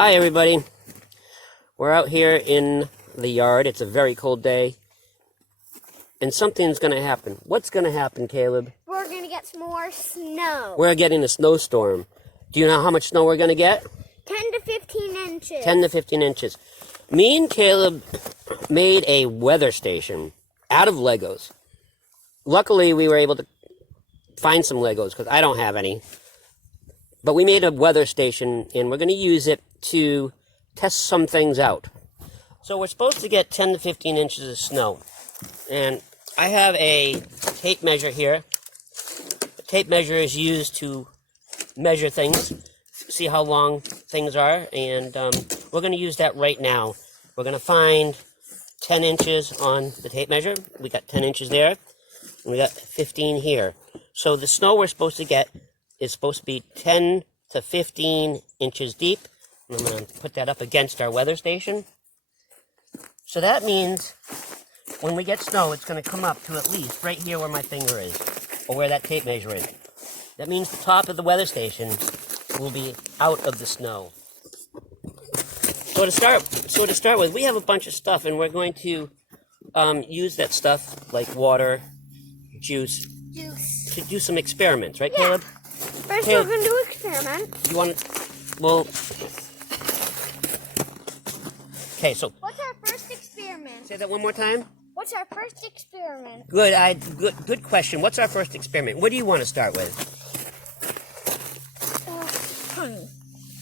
Hi everybody, we're out here in the yard. It's a very cold day and something's going to happen. What's going to happen, Caleb? We're going to get some more snow. We're getting a snowstorm. Do you know how much snow we're going to get? 10 to 15 inches. 10 to 15 inches. Me and Caleb made a weather station out of Legos. Luckily, we were able to find some Legos because I don't have any. But we made a weather station and we're going to use it to test some things out. So we're supposed to get 10 to 15 inches of snow. And I have a tape measure here. The tape measure is used to measure things, see how long things are, and we're going to use that right now. We're going to find 10 inches on the tape measure. We got 10 inches there, and we got 15 here. So the snow we're supposed to get is supposed to be 10 to 15 inches deep. I'm going to put that up against our weather station. So that means when we get snow, it's going to come up to at least right here where my finger is, or where that tape measure is. That means the top of the weather station will be out of the snow. So to start with, we have a bunch of stuff, and we're going to use that stuff like water, juice, to do some experiments, right, Caleb? First, we're going to do an experiment. You want to? Well, okay. So what's our first experiment? Say that one more time. What's our first experiment? Good question. What's our first experiment? What do you want to start with? Honey.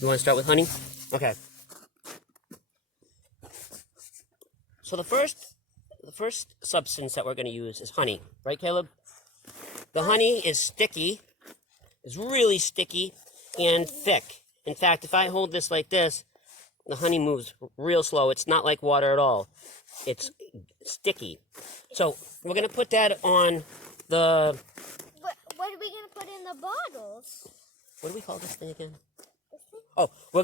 You want to start with honey? Okay. So the first substance that we're going to use is honey, right, Caleb? The honey is sticky. It's really sticky and thick. In fact, if I hold this like this, the honey moves real slow. It's not like water at all. It's sticky. So we're going to put that on the... What are we going to put in the bottles? What do we call this thing again? Oh, we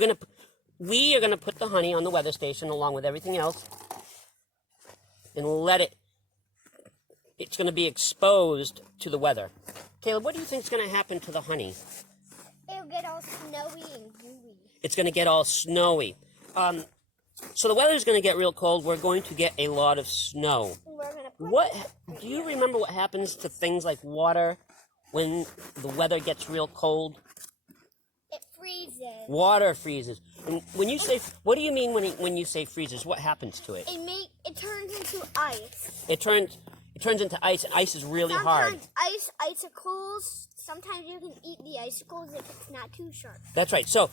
are going to put the honey on the weather station along with everything else and let it's going to be exposed to the weather. Caleb, what do you think is going to happen to the honey? It'll get all snowy and gooey. It's going to get all snowy. So the weather's going to get real cold. We're going to get a lot of snow. Do you remember what happens to things like water when the weather gets real cold? It freezes. Water freezes. And when you say, what do you mean when you say freezes? What happens to it? It turns into ice. It turns into ice. Ice is really hard. Sometimes icicles. Sometimes you can eat the icicles if it's not too sharp. That's right. So,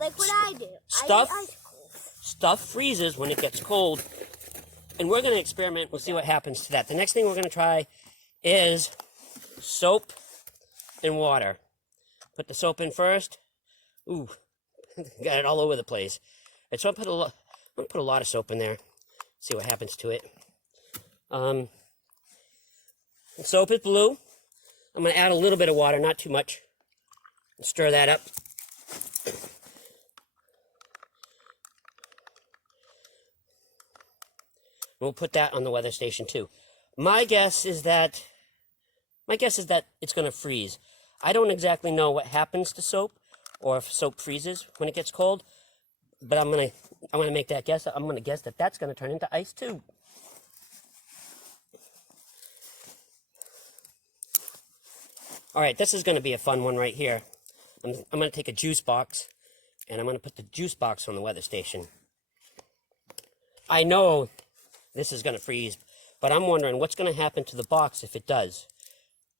like what I do. Stuff I eat icicles. Stuff freezes when it gets cold, and we're going to experiment. We'll see what happens to that. The next thing we're going to try is soap and water. Put the soap in first. Ooh, got it all over the place. And so I'm going to put a lot of soap in there. See what happens to it. Soap is blue. I'm going to add a little bit of water, not too much. Stir that up. We'll put that on the weather station too. My guess is that it's going to freeze. I don't exactly know what happens to soap or if soap freezes when it gets cold, but I'm going to make that guess. I'm going to guess that that's going to turn into ice too. All right, this is going to be a fun one right here. I'm going to take a juice box, and I'm going to put the juice box on the weather station. I know this is going to freeze, but I'm wondering what's going to happen to the box if it does.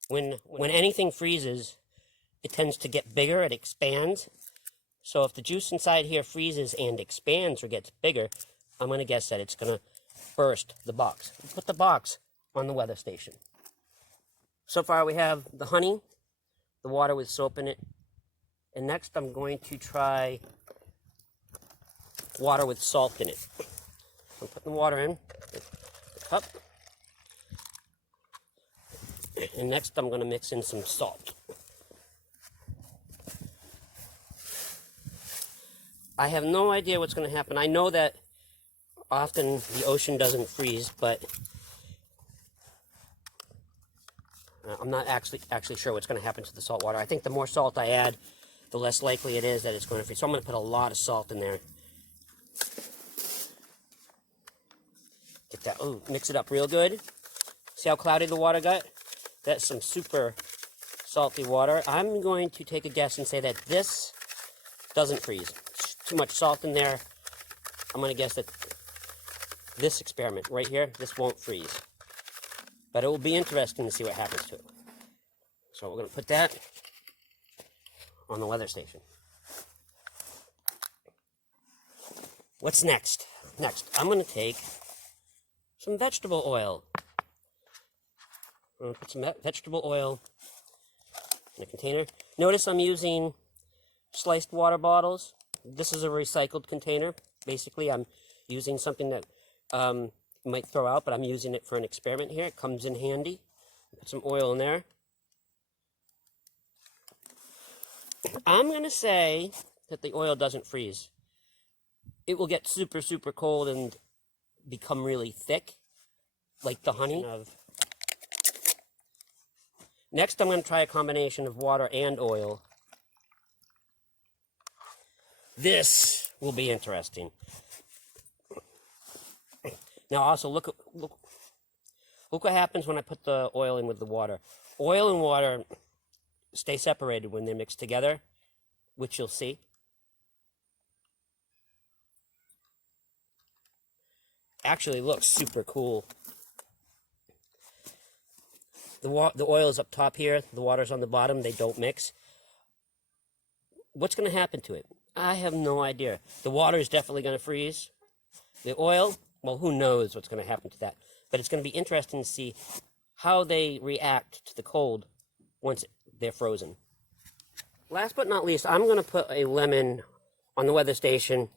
When anything freezes, it tends to get bigger, it expands. So if the juice inside here freezes and expands or gets bigger, I'm going to guess that it's going to burst the box. Put the box on the weather station. So far we have the honey, the water with soap in it, and next I'm going to try water with salt in it. I'm putting the water in the cup, and next I'm going to mix in some salt. I have no idea what's going to happen. I know that often the ocean doesn't freeze, but I'm not actually sure what's going to happen to the salt water. I think the more salt I add, the less likely it is that it's going to freeze. So I'm going to put a lot of salt in there. Get that, oh, mix it up real good. See how cloudy the water got? That's some super salty water. I'm going to take a guess and say that this doesn't freeze. It's too much salt in there. I'm going to guess that this experiment right here, this won't freeze. But it will be interesting to see what happens to it. So we're going to put that on the weather station. What's next? Next, I'm going to take some vegetable oil. I'm going to put some vegetable oil in a container. Notice I'm using sliced water bottles. This is a recycled container. Basically, I'm using something that you might throw out, but I'm using it for an experiment here. It comes in handy. Put some oil in there. I'm going to say that the oil doesn't freeze. It will get super, super cold and become really thick, like the honey. Next, I'm going to try a combination of water and oil. This will be interesting. Now, also, look what happens when I put the oil in with the water. Oil and water stay separated when they're mixed together, which you'll see. Actually looks super cool. The oil is up top here, the water's on the bottom, they don't mix. What's going to happen to it? I have no idea. The water is definitely going to freeze. The oil, well, who knows what's going to happen to that. But it's going to be interesting to see how they react to the cold once they're frozen. Last but not least, I'm going to put a lemon on the weather station.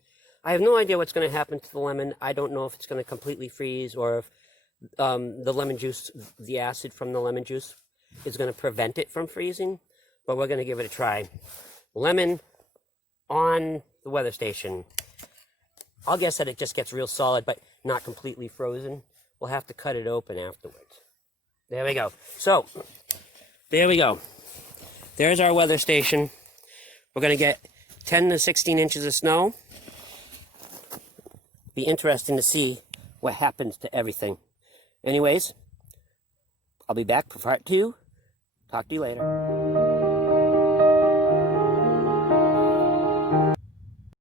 I have no idea what's going to happen to the lemon. I don't know if it's going to completely freeze or if the lemon juice, the acid from the lemon juice is going to prevent it from freezing. But we're going to give it a try. Lemon on the weather station. I'll guess that it just gets real solid, but not completely frozen. We'll have to cut it open afterwards. There we go. So, there we go. There's our weather station. We're going to get 10 to 16 inches of snow. Be interesting to see what happens to everything. Anyways, I'll be back for part 2. Talk to you later.